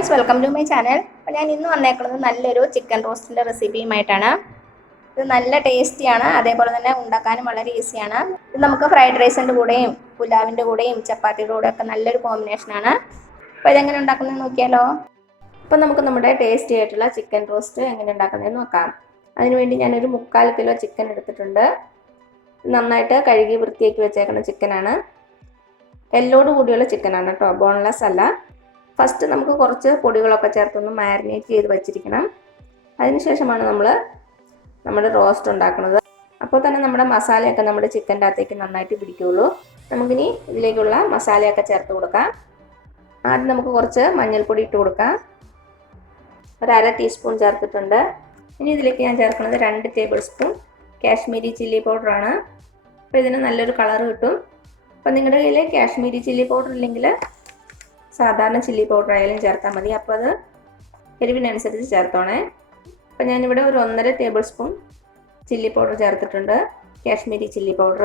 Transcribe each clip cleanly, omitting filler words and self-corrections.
Friends, welcome to my channel. അപ്പോൾ ഞാൻ ഇന്ന് വന്നേക്കുന്നത് നല്ലൊരു ചിക്കൻ റോസ്റ്റിൻ്റെ റെസിപ്പിയുമായിട്ടാണ്. ഇത് നല്ല ടേസ്റ്റിയാണ്, അതേപോലെ തന്നെ ഉണ്ടാക്കാനും വളരെ ഈസിയാണ്. ഇത് നമുക്ക് ഫ്രൈഡ് റൈസിൻ്റെ കൂടെയും പുലാവിൻ്റെ കൂടെയും ചപ്പാത്തിയുടെ കൂടെ ഒക്കെ നല്ലൊരു കോമ്പിനേഷനാണ്. അപ്പോൾ ഇതെങ്ങനെ ഉണ്ടാക്കുന്നതെന്ന് നോക്കിയാലോ. അപ്പോൾ നമുക്ക് നമ്മുടെ ടേസ്റ്റി ആയിട്ടുള്ള ചിക്കൻ റോസ്റ്റ് എങ്ങനെ ഉണ്ടാക്കുന്നതെന്ന് നോക്കാം. അതിനുവേണ്ടി ഞാനൊരു 3/4 കിലോ ചിക്കൻ എടുത്തിട്ടുണ്ട്. നന്നായിട്ട് കഴുകി വൃത്തിയാക്കി വെച്ചേക്കുന്ന ചിക്കനാണ്. എല്ലോട് കൂടിയുള്ള ചിക്കനാണ് കേട്ടോ, ബോൺലെസ് അല്ല. ഫസ്റ്റ് നമുക്ക് കുറച്ച് പൊടികളൊക്കെ ചേർത്തൊന്ന് മാരിനേറ്റ് ചെയ്ത് വെച്ചിരിക്കണം. അതിനുശേഷമാണ് നമ്മൾ നമ്മുടെ റോസ്റ്റ് ഉണ്ടാക്കുന്നത്. അപ്പോൾ തന്നെ നമ്മുടെ മസാലയൊക്കെ നമ്മുടെ ചിക്കൻ്റെ അകത്തേക്ക് നന്നായിട്ട് പിടിക്കുകയുള്ളൂ. നമുക്കിനി ഇതിലേക്കുള്ള മസാലയൊക്കെ ചേർത്ത് കൊടുക്കാം. ആദ്യം നമുക്ക് കുറച്ച് മഞ്ഞൾപ്പൊടി ഇട്ട് കൊടുക്കാം. 1/2 ടീസ്പൂൺ ചേർത്തിട്ടുണ്ട്. ഇനി ഇതിലേക്ക് ഞാൻ ചേർക്കുന്നത് 2 ടേബിൾ സ്പൂൺ കാശ്മീരി ചില്ലി പൗഡറാണ്. അപ്പോൾ ഇതിന് നല്ലൊരു കളർ കിട്ടും. അപ്പോൾ നിങ്ങളുടെ കയ്യിൽ കാശ്മീരി ചില്ലി പൗഡർ ഇല്ലെങ്കിൽ സാധാരണ ചില്ലി പൗഡർ ആയാലും ചേർത്താൽ മതി. അപ്പോൾ അത് എരിവിനനുസരിച്ച് ചേർത്തോണേ. അപ്പോൾ ഞാനിവിടെ ഒരു 1.5 ടേബിൾ സ്പൂൺ ചില്ലി പൗഡർ ചേർത്തിട്ടുണ്ട്, കാശ്മീരി ചില്ലി പൗഡർ.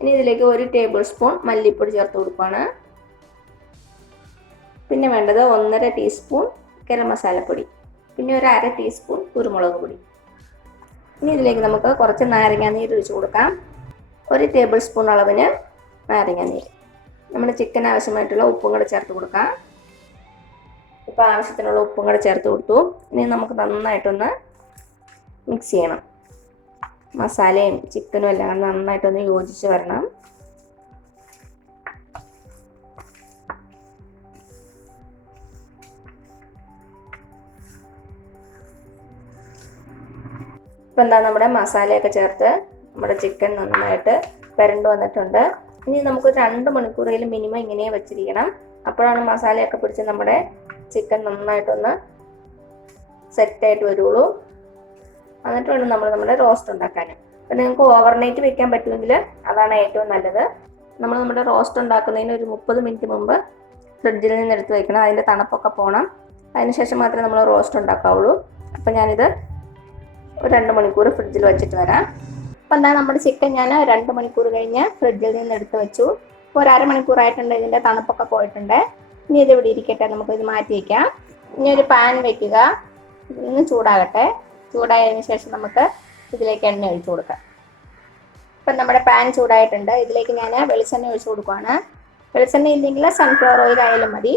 ഇനി ഇതിലേക്ക് 1 ടേബിൾ സ്പൂൺ മല്ലിപ്പൊടി ചേർത്ത് കൊടുക്കുകയാണ്. പിന്നെ വേണ്ടത് 1.5 ടീസ്പൂൺ ഗരം മസാലപ്പൊടി, പിന്നെ 1/2 ടീസ്പൂൺ കുരുമുളക് പൊടി. ഇനി ഇതിലേക്ക് നമുക്ക് കുറച്ച് നാരങ്ങാനീര് ഒഴിച്ച് കൊടുക്കാം. 1 ടേബിൾ സ്പൂൺ അളവിന് നാരങ്ങാനീര്. നമ്മുടെ ചിക്കൻ ആവശ്യമായിട്ടുള്ള ഉപ്പും കൂടെ ചേർത്ത് കൊടുക്കാം. ഇപ്പോൾ ആവശ്യത്തിനുള്ള ഉപ്പും കൂടെ ചേർത്ത് കൊടുത്തു. ഇനി നമുക്ക് നന്നായിട്ടൊന്ന് മിക്സ് ചെയ്യണം. മസാലയും ചിക്കനും എല്ലാം നന്നായിട്ടൊന്ന് യോജിച്ച് വരണം. ഇപ്പം എന്താ, നമ്മുടെ മസാലയൊക്കെ ചേർത്ത് നമ്മുടെ ചിക്കൻ നന്നായിട്ട് വരണ്ടു വന്നിട്ടുണ്ട്. ഇനി നമുക്ക് 2 മണിക്കൂറേലും മിനിമം ഇങ്ങനെ വെച്ചിരിക്കണം. അപ്പോഴാണ് മസാലയൊക്കെ പിടിച്ച് നമ്മുടെ ചിക്കൻ നന്നായിട്ടൊന്ന് സെറ്റായിട്ട് വരുള്ളൂ. എന്നിട്ട് വേണം നമ്മൾ നമ്മുടെ റോസ്റ്റ് ഉണ്ടാക്കാൻ. അപ്പം നിങ്ങൾക്ക് ഓവർനൈറ്റ് വെക്കാൻ പറ്റുമെങ്കിൽ അതാണ് ഏറ്റവും നല്ലത്. നമ്മൾ നമ്മുടെ റോസ്റ്റ് ഉണ്ടാക്കുന്നതിന് ഒരു 30 മിനിറ്റ് മുമ്പ് ഫ്രിഡ്ജിൽ നിന്ന് എടുത്ത് വയ്ക്കണം. അതിൻ്റെ തണുപ്പൊക്കെ പോകണം. അതിനുശേഷം മാത്രമേ നമ്മൾ റോസ്റ്റ് ഉണ്ടാക്കാവുള്ളൂ. അപ്പം ഞാനിത് ഒരു 2 മണിക്കൂർ ഫ്രിഡ്ജിൽ വെച്ചിട്ട് വരാം. അപ്പം എന്താ, നമ്മുടെ ചിക്കൻ ഞാൻ 2 മണിക്കൂർ കഴിഞ്ഞ് ഫ്രിഡ്ജിൽ നിന്ന് എടുത്ത് വെച്ചു. ഒരു 1/2 മണിക്കൂറായിട്ടുണ്ട്. ഇതിൻ്റെ തണുപ്പൊക്കെ പോയിട്ടുണ്ട്. ഇനി ഇത് ഇവിടെ ഇരിക്കട്ടെ, നമുക്കിത് മാറ്റി വയ്ക്കാം. ഇനി ഒരു പാൻ വെക്കുക. ഇതിൽ ചൂടാകട്ടെ. ചൂടായതിനു ശേഷം നമുക്ക് ഇതിലേക്ക് എണ്ണ ഒഴിച്ചു കൊടുക്കാം. ഇപ്പം നമ്മുടെ പാൻ ചൂടായിട്ടുണ്ട്. ഇതിലേക്ക് ഞാൻ വെളിച്ചെണ്ണ ഒഴിച്ചു കൊടുക്കുകയാണ്. വെളിച്ചെണ്ണ ഇല്ലെങ്കിൽ സൺഫ്ലവർ ഓയിൽ ആയാലും മതി.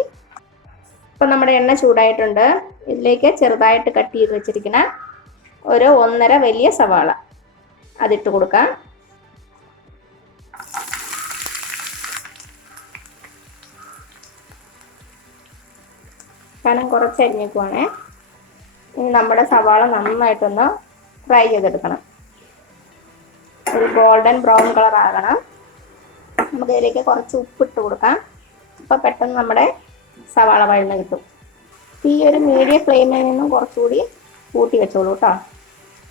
ഇപ്പം നമ്മുടെ എണ്ണ ചൂടായിട്ടുണ്ട്. ഇതിലേക്ക് ചെറുതായിട്ട് കട്ട് ചെയ്ത് വെച്ചിരിക്കുന്ന ഒരു 1.5 വലിയ സവാള അതിട്ട് കൊടുക്കാം. കനം കുറച്ച് അരിഞ്ഞേക്കുവാണേ. ഇനി നമ്മുടെ സവാള നന്നായിട്ടൊന്ന് ഫ്രൈ ചെയ്തെടുക്കണം. ഒരു ഗോൾഡൻ ബ്രൗൺ കളർ ആകണം. നമുക്ക് ഇതിലേക്ക് കുറച്ച് ഉപ്പിട്ട് കൊടുക്കാം. അപ്പോൾ പെട്ടെന്ന് നമ്മുടെ സവാള വഴന്ന് കിട്ടും. ഈ ഒരു മീഡിയം ഫ്ലെയിമിൽ നിന്നും കുറച്ചുകൂടി കൂട്ടി വെച്ചോളൂ കേട്ടോ.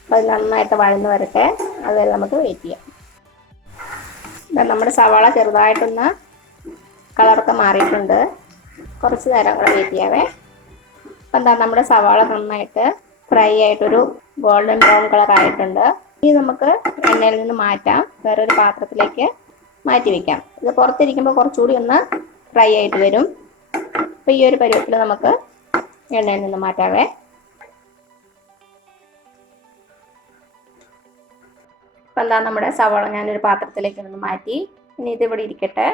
അപ്പോൾ അത് നന്നായിട്ട് വഴന്ന് വരട്ടെ. അതുവരെ നമുക്ക് വെയിറ്റ് ചെയ്യാം. നമ്മുടെ സവാള ചെറുതായിട്ടൊന്ന് കളറൊക്കെ മാറിയിട്ടുണ്ട്. കുറച്ച് നേരം കൂടെ വെയിറ്റ് ചെയ്യാവേ. അപ്പം എന്താ, നമ്മുടെ സവാള നന്നായിട്ട് ഫ്രൈ ആയിട്ടൊരു ഗോൾഡൻ ബ്രൗൺ കളർ ആയിട്ടുണ്ട്. ഇനി നമുക്ക് എണ്ണയിൽ നിന്ന് മാറ്റാം. വേറൊരു പാത്രത്തിലേക്ക് മാറ്റി വയ്ക്കാം. ഇത് പുറത്തിരിക്കുമ്പോൾ കുറച്ചുകൂടി ഒന്ന് ഫ്രൈ ആയിട്ട് വരും. അപ്പോൾ ഈ ഒരു പരുവത്തിൽ നമുക്ക് എണ്ണയിൽ നിന്ന് മാറ്റാവേ. അപ്പം എന്താ, നമ്മുടെ സവാള ഞാനൊരു പാത്രത്തിലേക്ക് നിന്ന് മാറ്റി. ഇനി ഇതിവിടെ ഇരിക്കട്ടെ.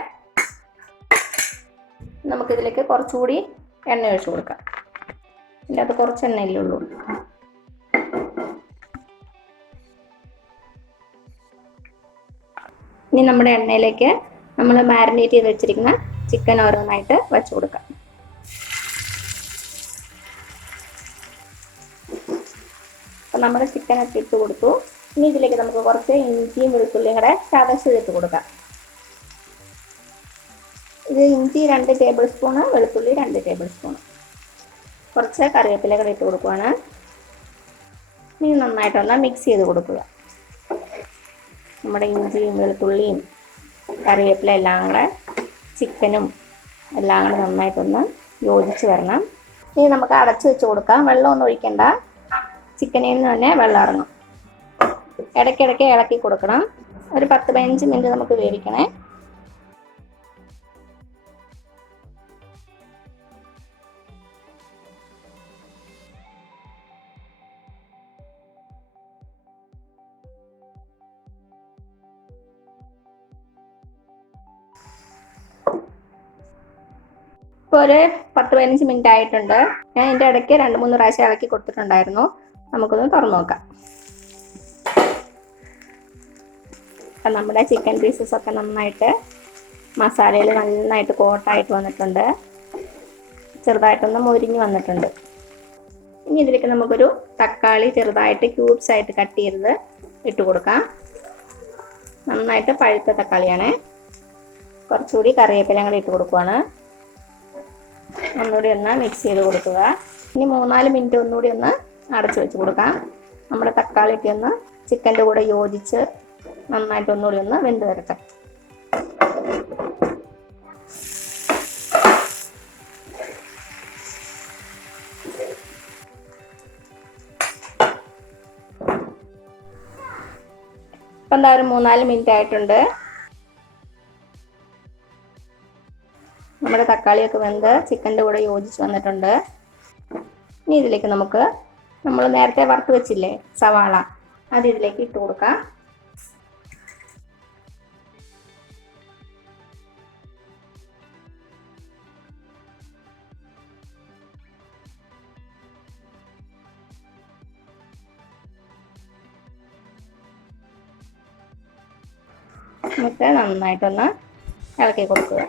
നമുക്കിതിലേക്ക് കുറച്ചുകൂടി എണ്ണ ഒഴിച്ചു കൊടുക്കാം. ഇതിൻ്റെ അത് കുറച്ച് എണ്ണയല്ലേ ഉള്ളൂ. ഇനി നമ്മുടെ എണ്ണയിലേക്ക് നമ്മൾ മാരിനേറ്റ് ചെയ്ത് വെച്ചിരിക്കുന്ന ചിക്കൻ ഓരോന്നായിട്ട് വെച്ച് കൊടുക്കാം. അപ്പം നമ്മുടെ ചിക്കനൊക്കെ ഇട്ട് കൊടുത്തു. ഇനി ഇതിലേക്ക് നമുക്ക് കുറച്ച് ഇഞ്ചിയും വെളുത്തുള്ളിയും കൂടെ ചതച്ചെടുത്ത് കൊടുക്കാം. ഇത് ഇഞ്ചി 2 ടേബിൾ സ്പൂണ്, വെളുത്തുള്ളി 2 ടേബിൾ സ്പൂണ്. കുറച്ച് കറിവേപ്പില കൂടെ ഇട്ട് കൊടുക്കുകയാണ്. ഇനി നന്നായിട്ടൊന്ന് മിക്സ് ചെയ്ത് കൊടുക്കുക. നമ്മുടെ ഇഞ്ചിയും വെളുത്തുള്ളിയും കറിവേപ്പില എല്ലാം കൂടെ ചിക്കനും എല്ലാം കൂടെ നന്നായിട്ടൊന്ന് യോജിച്ച് വരണം. ഇനി നമുക്ക് അടച്ചു വെച്ച് കൊടുക്കാം. വെള്ളമൊന്നും ഒഴിക്കണ്ട. ചിക്കനിൽ നിന്ന് തന്നെ വെള്ളം ഇറങ്ങും. ഇടയ്ക്കിടയ്ക്ക് ഇളക്കി കൊടുക്കണം. ഒരു 10-15 മിനിറ്റ് നമുക്ക് വേവിക്കണേ. ഇപ്പോൾ ഒരു 10-15 മിനിറ്റ് ആയിട്ടുണ്ട്. ഞാൻ ഇതിൻ്റെ ഇടയ്ക്ക് 2-3 പ്രാവശ്യം ഇളക്കി കൊടുത്തിട്ടുണ്ടായിരുന്നു. നമുക്കൊന്ന് തുറന്നു നോക്കാം. അപ്പം നമ്മുടെ ചിക്കൻ പീസസ് ഒക്കെ നന്നായിട്ട് മസാലയിൽ നന്നായിട്ട് കോട്ടായിട്ട് വന്നിട്ടുണ്ട്. ചെറുതായിട്ടൊന്ന് മുരിഞ്ഞ് വന്നിട്ടുണ്ട്. ഇനി ഇതിലേക്ക് നമുക്കൊരു തക്കാളി ചെറുതായിട്ട് ക്യൂബ്സ് ആയിട്ട് കട്ട് ചെയ്തത് ഇട്ട് കൊടുക്കാം. നന്നായിട്ട് പഴുത്ത തക്കാളിയാണ്. കുറച്ചുകൂടി കറിവേപ്പില കൂടി ഇട്ട് കൊടുക്കുവാണ്. ഒന്നുകൂടി ഒന്ന് മിക്സ് ചെയ്ത് കൊടുക്കുക. ഇനി 3-4 മിനിറ്റ് ഒന്നുകൂടി ഒന്ന് അടച്ചു വെച്ച് കൊടുക്കാം. നമ്മുടെ തക്കാളിയൊക്കെ ഒന്ന് ചിക്കൻ്റെ കൂടെ യോജിച്ച് നന്നായിട്ട് ഒന്നുകൂടി ഒന്ന് വെന്ത് വരട്ടെ. ഇപ്പം എന്താ ഒരു 3-4 മിനിറ്റ് ആയിട്ടുണ്ട്. നമ്മുടെ തക്കാളിയൊക്കെ വെന്ത് ചിക്കൻ്റെ കൂടെ യോജിച്ച് വന്നിട്ടുണ്ട്. ഇനി ഇതിലേക്ക് നമുക്ക് നമ്മൾ നേരത്തെ വറുത്ത് വെച്ചില്ലേ സവാള, അത് ഇതിലേക്ക് ഇട്ട് കൊടുക്കാം. എന്നിട്ട് നന്നായിട്ടൊന്ന് ഇളക്കി കൊടുക്കുക.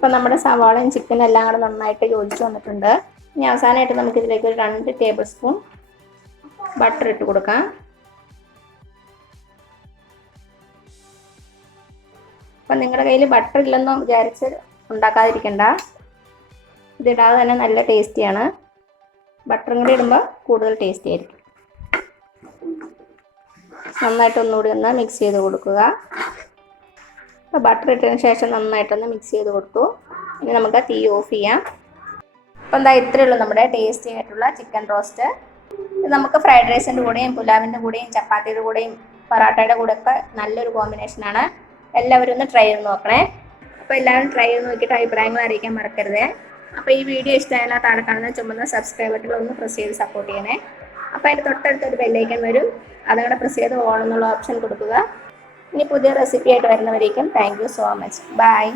ഇപ്പം നമ്മുടെ സവാളയും ചിക്കനും എല്ലാം കൂടെ നന്നായിട്ട് യോജിച്ച് വന്നിട്ടുണ്ട്. ഇനി അവസാനമായിട്ട് നമുക്ക് ഇതിലേക്ക് ഒരു 2 ടേബിൾ സ്പൂൺ ബട്ടർ ഇട്ട് കൊടുക്കാം. അപ്പം നിങ്ങളുടെ കയ്യിൽ ബട്ടർ ഇല്ലെന്നോ വിചാരിച്ച് ഉണ്ടാക്കാതിരിക്കണ്ട. ഇതിടാതെ തന്നെ നല്ല ടേസ്റ്റിയാണ്. ബട്ടറും കൂടി ഇടുമ്പോൾ കൂടുതൽ ടേസ്റ്റി ആയിരിക്കും. നന്നായിട്ട് ഒന്നുകൂടി ഒന്ന് മിക്സ് ചെയ്ത് കൊടുക്കുക. അപ്പോൾ ബട്ടർ ഇട്ടതിന് ശേഷം നന്നായിട്ടൊന്ന് മിക്സ് ചെയ്ത് കൊടുത്തു. ഇനി നമുക്ക് തീ ഓഫ് ചെയ്യാം. അപ്പോൾ എന്താ ഇത്രയേ ഉള്ളൂ നമ്മുടെ ടേസ്റ്റി ആയിട്ടുള്ള ചിക്കൻ റോസ്റ്റ്. ഇത് നമുക്ക് ഫ്രൈഡ് റൈസിൻ്റെ കൂടെയും പുലാവിൻ്റെ കൂടെയും ചപ്പാത്തിയുടെ കൂടെയും പൊറാട്ടയുടെ കൂടെയൊക്കെ നല്ലൊരു കോമ്പിനേഷനാണ്. എല്ലാവരും ഒന്ന് ട്രൈ ചെയ്ത് നോക്കണേ. അപ്പോൾ എല്ലാവരും ട്രൈ ചെയ്ത് നോക്കിയിട്ട് അഭിപ്രായങ്ങൾ അറിയിക്കാൻ മറക്കരുത്. അപ്പോൾ ഈ വീഡിയോ ഇഷ്ടമായാൽ താഴെ കാണുന്ന ചുമന്ന സബ്സ്ക്രൈബ് ബട്ടൺ ഒന്ന് പ്രസ് ചെയ്ത് സപ്പോർട്ട് ചെയ്യണേ. അപ്പോൾ അതിൻ്റെ തൊട്ടടുത്തൊരു ബെല്ലൈക്കൺ വരും. അതങ്ങടെ പ്രസ് ചെയ്ത് ഓൺ എന്നുള്ള ഓപ്ഷൻ കൊടുക്കുക. ഇനി പുതിയ റെസിപ്പി ആയിട്ട് വരുന്നവരേക്കും thank you so much. By.